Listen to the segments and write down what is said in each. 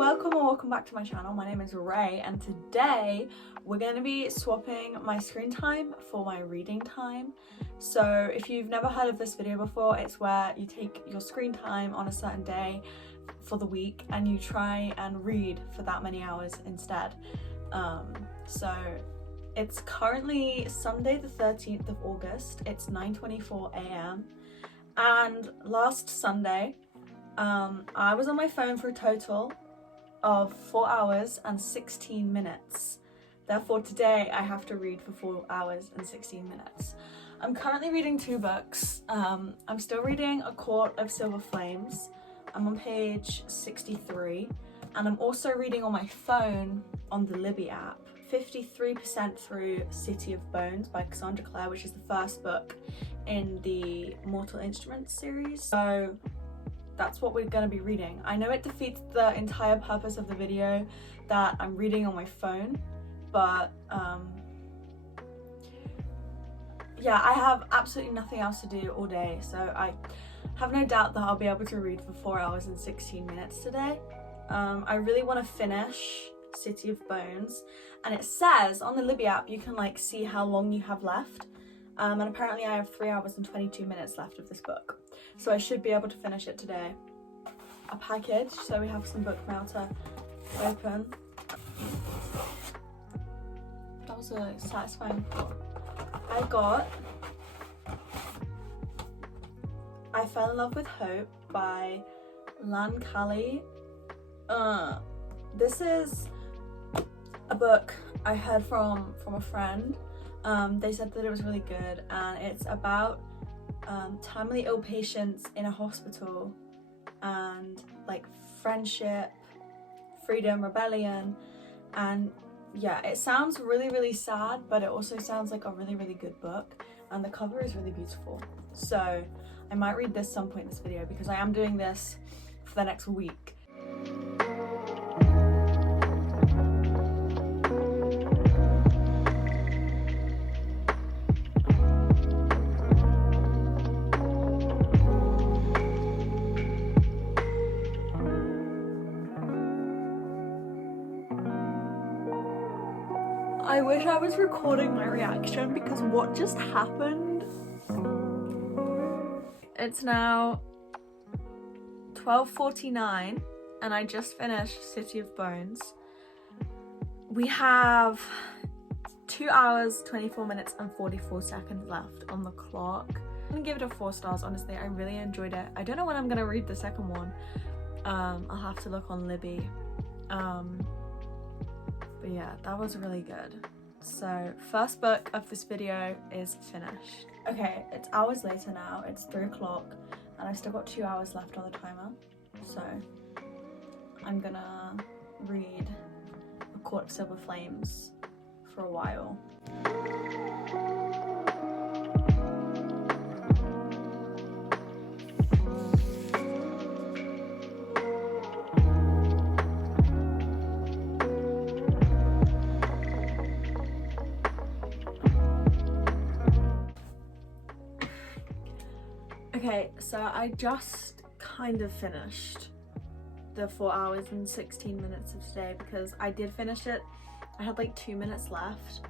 welcome or welcome back to my channel. My name is Ray and today we're going to be swapping my screen time for my reading time. So if you've never heard of this video before, it's where you take your screen time on a certain day for the week and you try and read for that many hours instead. So it's currently Sunday the 13th of August. It's 9:24 a.m. and last Sunday I was on my phone for a total of 4 hours and 16 minutes. Therefore today I have to read for 4 hours and 16 minutes. I'm currently reading two books. I'm still reading A Court of Silver Flames. I'm on page 63 and I'm also reading on my phone on the Libby app 53% through City of Bones by Cassandra Clare, which is the first book in the Mortal Instruments series. So that's what we're going to be reading. I know it defeats the entire purpose of the video that I'm reading on my phone, but yeah, I have absolutely nothing else to do all day, so I have no doubt that I'll be able to read for 4 hours and 16 minutes today. I really want to finish City of Bones, and it says on the Libby app you can like see how long you have left, and apparently I have 3 hours and 22 minutes left of this book, so I should be able to finish it today. A package, so we have some book mail to open. That was a satisfying thought. I got I Fell in Love with Hope by Lan Kali. This is a book I heard from a friend. They said that it was really good, and it's about terminally ill patients in a hospital and like friendship, freedom, rebellion, and yeah, it sounds really sad, but it also sounds like a really good book, and the cover is really beautiful. So I might read this some point in this video because I am doing this for the next week. I wish I was recording my reaction because what just happened? It's now 12:49 and I just finished City of Bones. We have 2 hours, 24 minutes and 44 seconds left on the clock. I'm gonna give it a 4 stars, honestly. I really enjoyed it. I don't know when I'm gonna read the second one. I'll have to look on Libby. But yeah, that was really good. So first book of this video is finished. Okay, it's hours later now. It's 3 o'clock and I've still got 2 hours left on the timer. So I'm gonna read A Court of Silver Flames for a while. Okay, so I just kind of finished the 4 hours and 16 minutes of today because I did finish it. I had like 2 minutes left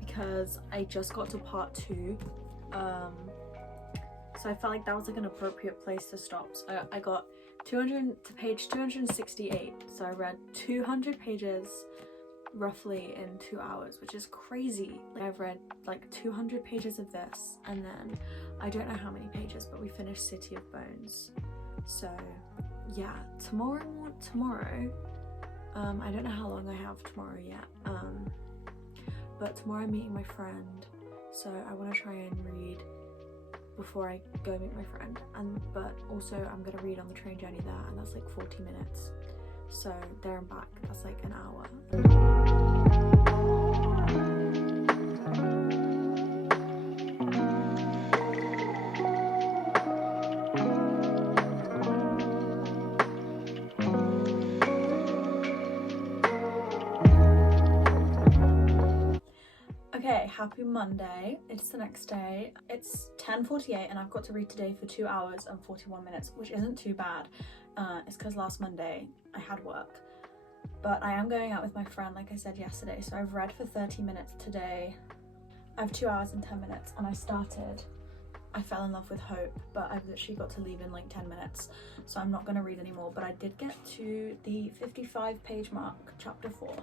because I just got to part 2. So I felt like that was like an appropriate place to stop. So I got 200 to page 268. So I read 200 pages roughly in 2 hours, which is crazy. Like I've read like 200 pages of this, and then I don't know how many pages, but we finished City of Bones. So yeah, tomorrow I don't know how long I have tomorrow yet, but tomorrow I'm meeting my friend, so I want to try and read before I go meet my friend, but also I'm gonna read on the train journey there, and that's like 40 minutes. So there and back, that's like an hour. Okay, happy Monday. It's the next day. It's 10:48 and I've got to read today for 2 hours and 41 minutes, which isn't too bad. It's because last Monday I had work. but I am going out with my friend like I said yesterday, so I've read for 30 minutes today. I have 2 hours and 10 minutes, and I fell in love with Hope, but I've literally got to leave in like 10 minutes, so I'm not going to read anymore. But I did get to the 55-page mark, chapter 4.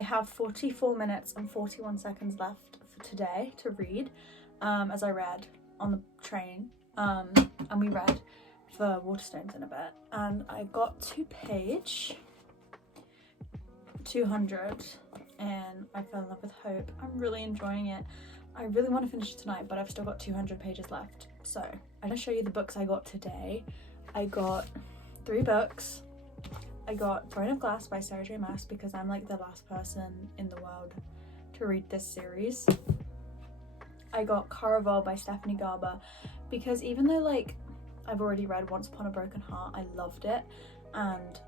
I have 44 minutes and 41 seconds left for today to read, as I read on the train, and we read for Waterstones in a bit, and I got to page 200 and I fell in love with Hope. I'm really enjoying it. I really want to finish it tonight, but I've still got 200 pages left. So I'm going to show you the books I got today. I got 3 books. I got Throne of Glass by Sarah J Maas because I'm like the last person in the world to read this series. I got Caraval by Stephanie Garber because even though like I've already read Once Upon a Broken Heart, I loved it, and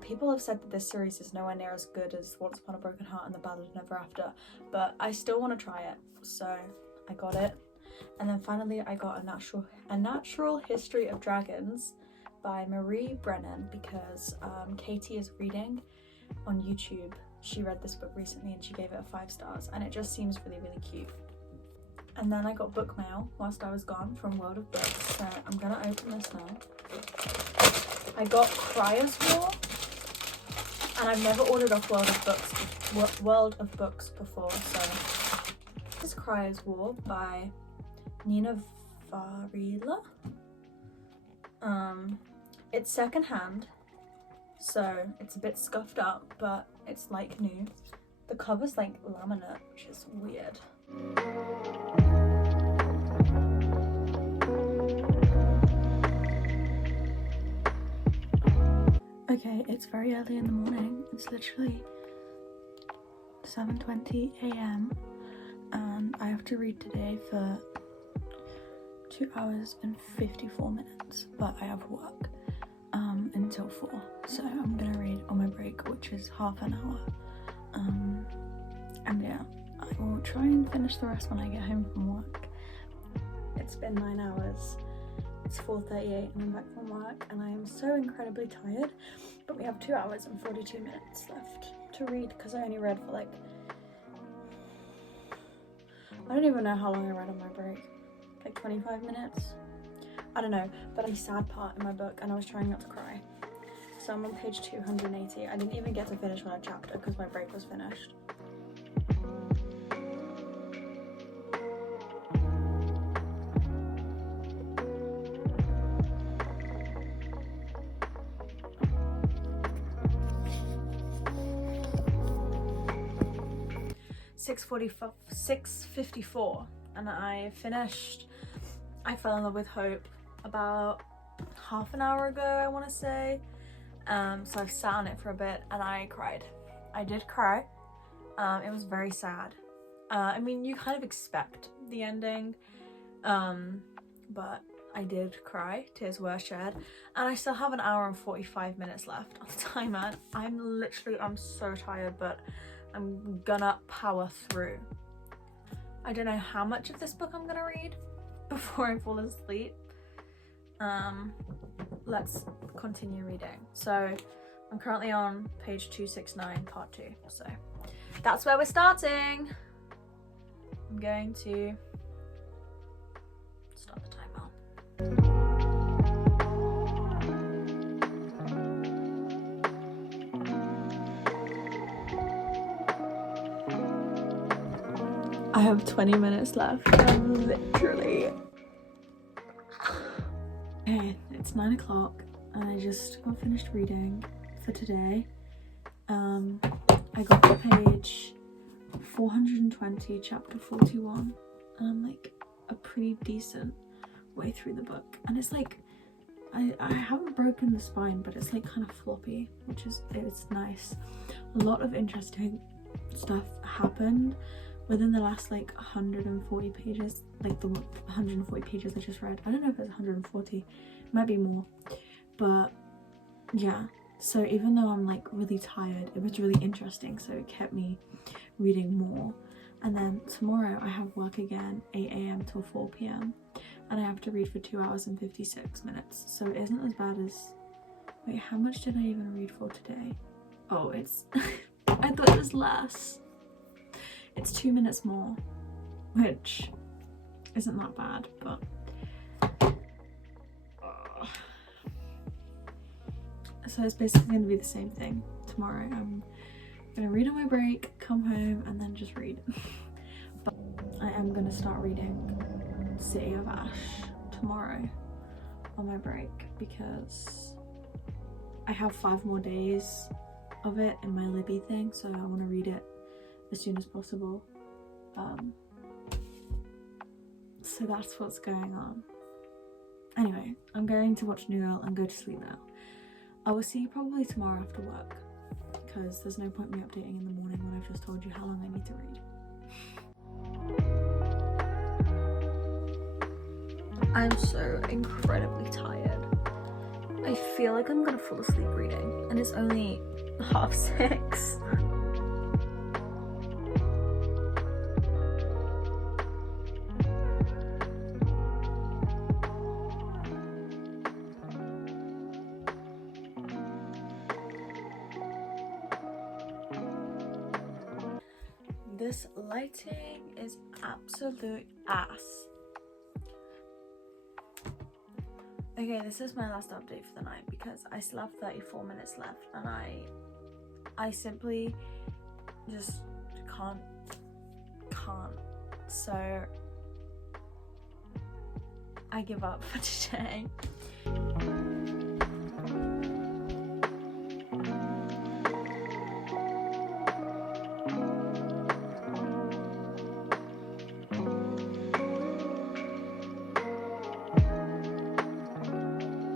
people have said that this series is nowhere near as good as Once Upon a Broken Heart and The Ballad of Never After, but I still want to try it, so I got it. And then finally I got A Natural History of Dragons by Marie Brennan because Katie is reading on YouTube. She read this book recently and she gave it 5 stars, and it just seems really, really cute. And then I got book mail whilst I was gone from World of Books, so I'm gonna open this now. I got Cryer's War, and I've never ordered off World of Books before, so this is Cryer's War by Nina Varela. It's secondhand, so it's a bit scuffed up, but it's like new. The cover's like laminate, which is weird. Okay, it's very early in the morning. It's literally 7:20 a.m. and I have to read today for 2 hours and 54 minutes, but I have work until 4, so I'm gonna read on my break, which is half an hour. And yeah, I will try and finish the rest when I get home from work. It's been 9 hours. It's 4:38 and I'm back from work, and I am so incredibly tired, but we have 2 hours and 42 minutes left to read because I only read for like, I don't even know how long I read on my break, like 25 minutes? I don't know, but a sad part in my book, and I was trying not to cry. So I'm on page 280. I didn't even get to finish one chapter because my break was finished. $6:54 and I finished I Fell in Love with Hope about half an hour ago, I want to say. So I've sat on it for a bit and I cried. I did cry. It was very sad. I mean, you kind of expect the ending, but I did cry. Tears were shed, and I still have an hour and 45 minutes left on the timer. I'm so tired, but I'm gonna power through. I don't know how much of this book I'm gonna read before I fall asleep. Let's continue reading. So I'm currently on page 269, part 2. So that's where we're starting. I'm going to start the timer. I have 20 minutes left. I'm literally... Okay, it's 9 o'clock and I just got finished reading for today. I got to page 420, chapter 41, and I'm like a pretty decent way through the book. And it's like, I haven't broken the spine, but it's like kind of floppy, it's nice. A lot of interesting stuff happened within the last like 140 pages, like the 140 pages I just read. I don't know if it's 140, it might be more, but yeah. So even though I'm like really tired, it was really interesting, so it kept me reading more. And then tomorrow I have work again, 8 a.m. till 4 p.m, and I have to read for 2 hours and 56 minutes, so it isn't as bad as... Wait, how much did I even read for today? Oh, it's... I thought it was less. It's 2 minutes more, which isn't that bad, but... So it's basically going to be the same thing tomorrow. I'm going to read on my break, come home, and then just read. But I am going to start reading City of Ash tomorrow on my break because I have 5 more days of it in my Libby thing, so I want to read it as soon as possible. So that's what's going on. Anyway, I'm going to watch New Girl and go to sleep now. I will see you probably tomorrow after work, because there's no point me updating in the morning when I've just told you how long I need to read. I'm so incredibly tired. I feel like I'm gonna fall asleep reading, and it's only 6:30. This lighting is absolute ass. Okay, this is my last update for the night because I still have 34 minutes left and I simply just can't. So I give up for today.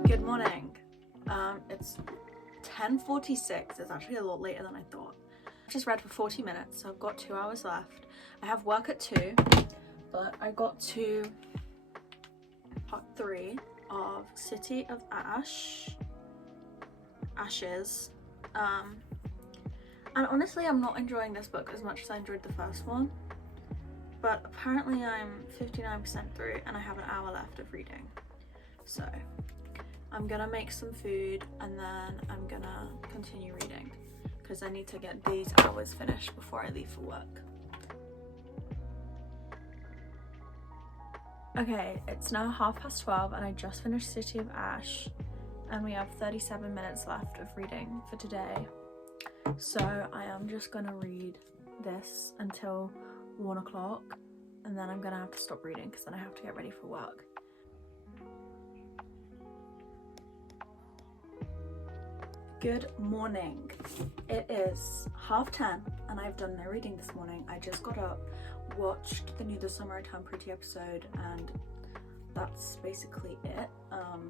Good morning. It's 10:46. It's actually a lot later than I thought. I just read for 40 minutes, so I've got 2 hours left. I have work at 2, but I got to part 3 of City of Ashes. And honestly, I'm not enjoying this book as much as I enjoyed the first one. But apparently I'm 59% through and I have an hour left of reading. So I'm gonna make some food and then I'm gonna continue reading because I need to get these hours finished before I leave for work. Okay, it's now 12:30 and I just finished City of Ash and we have 37 minutes left of reading for today. So I am just gonna read this until 1 o'clock and then I'm gonna have to stop reading because then I have to get ready for work. Good morning. It is 10:30 and I've done no reading this morning. I just got up, watched the new The Summer I Turned Pretty episode, and that's basically it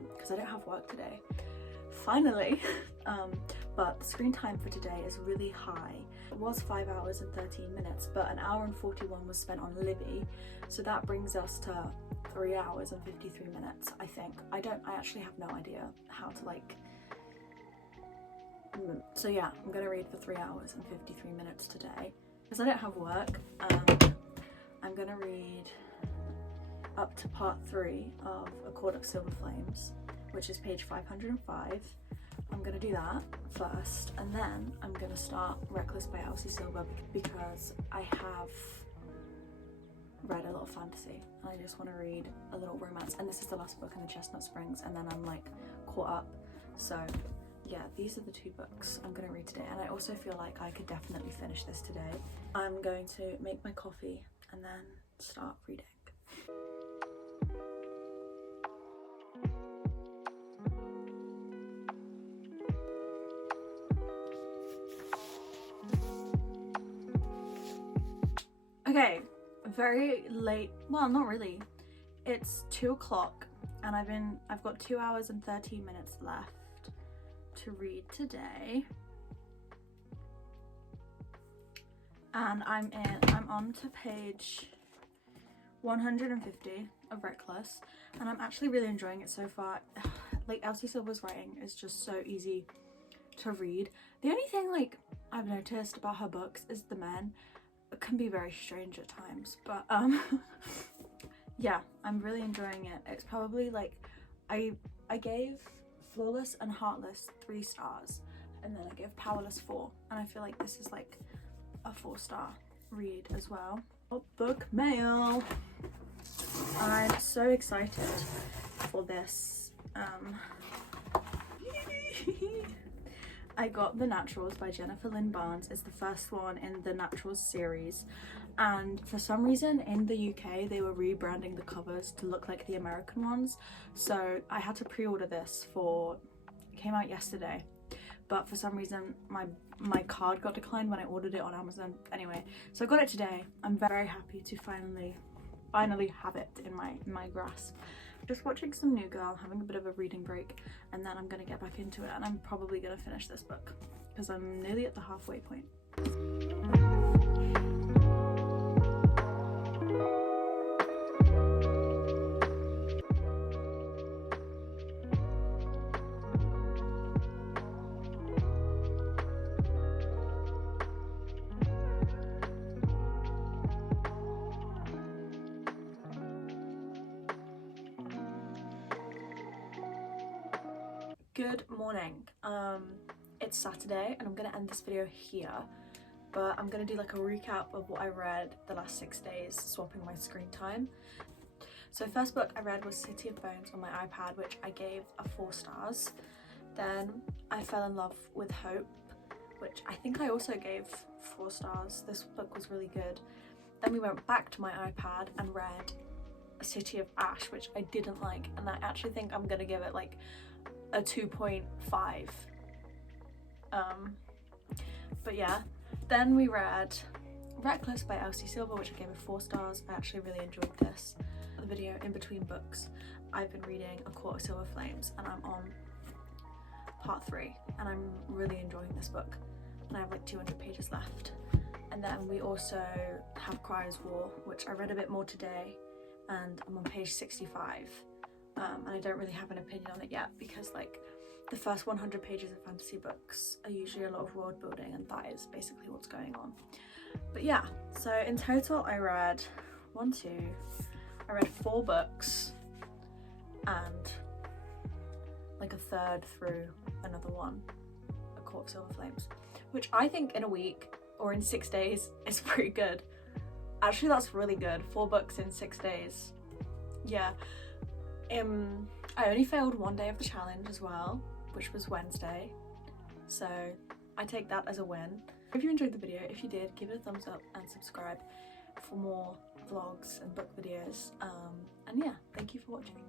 because I don't have work today. Finally. But the screen time for today is really high. It was 5 hours and 13 minutes, but 1 hour and 41 was spent on Libby, so that brings us to 3 hours and 53 minutes, I think. I actually have no idea how to so yeah, I'm gonna read for 3 hours and 53 minutes today. Because I don't have work, I'm gonna read up to part 3 of A Court of Silver Flames, which is page 505. I'm gonna do that first, and then I'm gonna start Reckless by Elsie Silver because I have read a lot of fantasy and I just want to read a little romance, and this is the last book in the Chestnut Springs, and then I'm like caught up. So yeah, these are the 2 books I'm going to read today, and I also feel like I could definitely finish this today. I'm going to make my coffee and then start reading. Okay, very late, well, not really. It's 2 o'clock and I've got 2 hours and 13 minutes left to read today, and I'm on to page 150 of Reckless, and I'm actually really enjoying it so far. Like, Elsie Silver's writing is just so easy to read. The only thing like I've noticed about her books is the men can be very strange at times, but yeah, I'm really enjoying it. It's probably like, I gave Flawless and Heartless 3 stars, and then I gave Powerless 4, and I feel like this is like a 4-star read as well. Oh, book mail. I'm so excited for this. I got The Naturals by Jennifer Lynn Barnes. It's the first one in the Naturals series, and for some reason in the UK they were rebranding the covers to look like the American ones, so I had to pre-order this it came out yesterday, but for some reason my card got declined when I ordered it on Amazon. Anyway, so I got it today. I'm very happy to finally have it in my grasp. Just watching some New Girl, having a bit of a reading break, and then I'm gonna get back into it, and I'm probably gonna finish this book because I'm nearly at the halfway point. Good morning. It's Saturday and I'm gonna end this video here, but I'm gonna do like a recap of what I read the last 6 days, swapping my screen time. So first book I read was City of Bones on my iPad, which I gave a 4 stars. Then I fell in love with Hope, which I think I also gave 4 stars. This book was really good. Then we went back to my iPad and read City of Ash, which I didn't like, and I actually think I'm gonna give it like a 2.5. But yeah, then we read Reckless by Elsie Silver, which I gave it 4 stars. I actually really enjoyed this. The video in between books, I've been reading A Court of Silver Flames and I'm on part 3, and I'm really enjoying this book, and I have like 200 pages left. And then we also have Cryer's War, which I read a bit more today, and I'm on page 65. And I don't really have an opinion on it yet because like the first 100 pages of fantasy books are usually a lot of world building, and that is basically what's going on. But yeah, so in total I read 4 books and like a third through another one, A Court of Silver Flames, which I think in a week or in 6 days is pretty good. Actually, that's really good. 4 books in 6 days. Yeah. I only failed 1 day of the challenge as well, which was Wednesday, so I take that as a win. If you enjoyed the video, if you did, give it a thumbs up and subscribe for more vlogs and book videos, and yeah, thank you for watching.